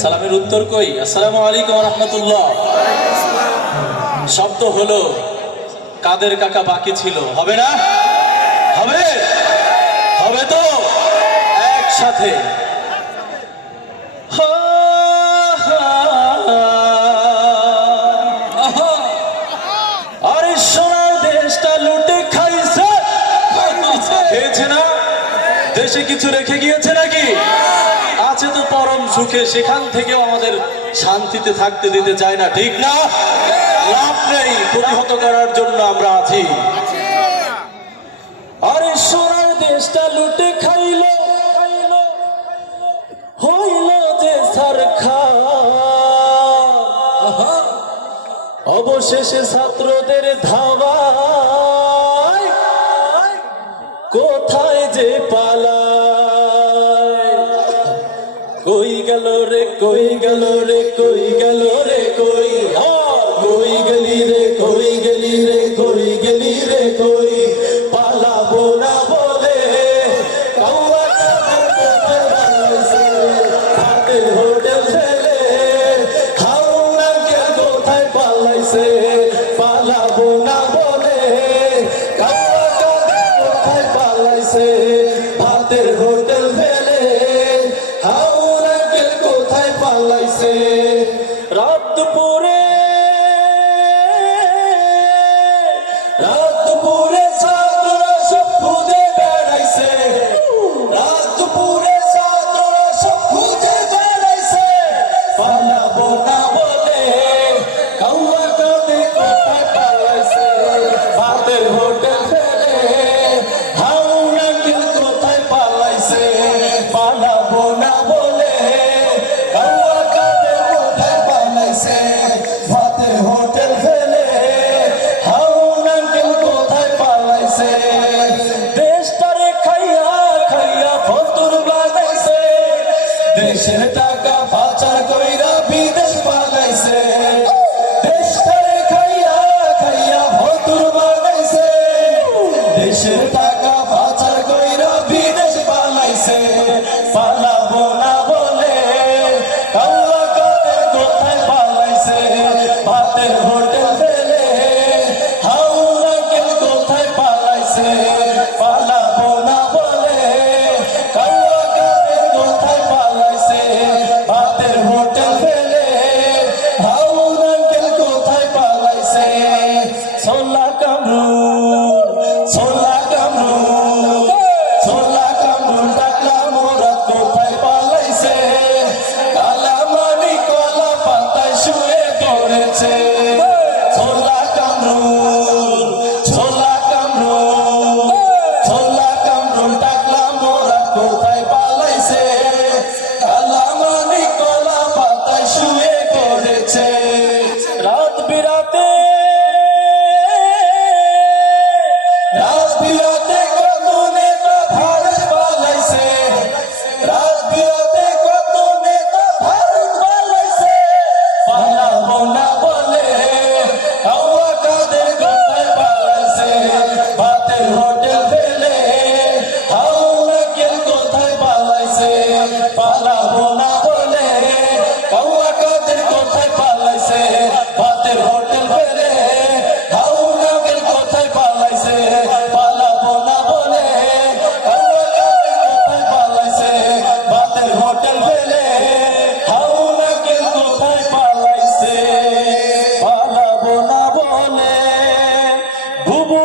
সালামের উত্তর কই? আসসালামু আলাইকুম ওয়া রাহমাতুল্লাহ। শব্দ হলো কাদের কাকা বাকি ছিল, হবে না? হবে, হবে তো একসাথে। আরে সোনার দেশটা লুটে খাইছে, খেয়েছে না? দেশে কিছু রেখে গিয়েছে নাকি? আছে তো পরম সুখে, সেখান থেকেও আমাদের শান্তিতে থাকতে দিতে চায় না, ঠিক না? লাভ নেই, প্রতিহত করার জন্য আমরা আছি। আরে সোনার দেশটা লুটে খাইলো, হইল যে সরকার, অবশেষে ছাত্রদের ধাওয়ায় কোথায় যে পালায়। কই গেল রে, কই গেল রে, কই গেল রে, কই কই গেলি রে, কই গেলি রে, কই গেলি রে, কই পালাবো না বলে কাউয়া হাতের হোটেল ফেলে হাওড়া কে কোথায় পালাইছে, পালাবো না বলে কাউয়া কোথায় পালাইছে, হাতের হোটেল ফেলে হাওড়া কে কোথায় পালাইছে। রাত দুপুরে, রাত দুপুরে ছাত্ররা সব খুঁজে বেড়াইছে, রাত দুপুরে ছাত্ররা সব খুঁজে বেড়াইছে, পালাবো না বলে কাউয়া কাঁদে কোথায় পালাইছে, ভাতের হোটেল ফেলে হাওড়া কে কোথায় পালাইছে, পালাবো না বলে কাউয়া কাঁদে কোথায় পালাইছে, ভাতের হোটেল ফেলে হাওড়া কে কোথায় পালাইছে। দেশটারে খাইয়া খাইয়া ফতুর বানাইছে, দেশের টাকা পাচার কইরা বিদেশ পালাইছে, দেশটারে খাইয়া খাইয়া ফতুর বানাইছে, দেশের টাকা পাচার কইরা বিদেশ পালাইছে, পালাবো না বলে কাউয়া কাদের কোথায় পালাইছে, ভাতের হোটেল ফেলে হাওড়া কে কোথায় পালাইছে, পালাবো না বলে কাউয়া কাদের কোথায় পালাইছে, ভাতের হোটেল ফেলে হাওড়া কে কোথায় পালাইছে। সোলা কামরুল, সোলা কামরুল, সোলা কামরুল টাকলা মোরা কোথায় পালাইছে, কালামানি কলা পাতায় শুয়ে পড়েছে। সোলা কামরুল, সোলা কামরুল, সোলা কামরুল টাকলা মোরা কোথায় পালাইছে, কালামানি কলা পাতায় শুয়ে পড়েছে। রাত বিরাতে, রাত বিরাতে কত নেতা ভারত পালাইছে, রাত বিরাতে কত নেতা ভারত পালাইছে, পালাবো না বলে কাউয়া কাদের কোথায় পালাইছে, ভাতের হোটেল ফেলে হাওড়া কে কোথায় পালাইছে, পালাবো না বলে কাউয়া কাদের কোথায় পালাইছে, ভাতের হোটেল ফেলে হাওড়া কে কোথায় পালাইছে, পালাবো না বলে কাউয়া কাদের কোথায় পালাইছে, ভাতের হোটেল ফেলে হাওড়া কে কোথায় পালাইছে, পালাবো না বলে ঘুমো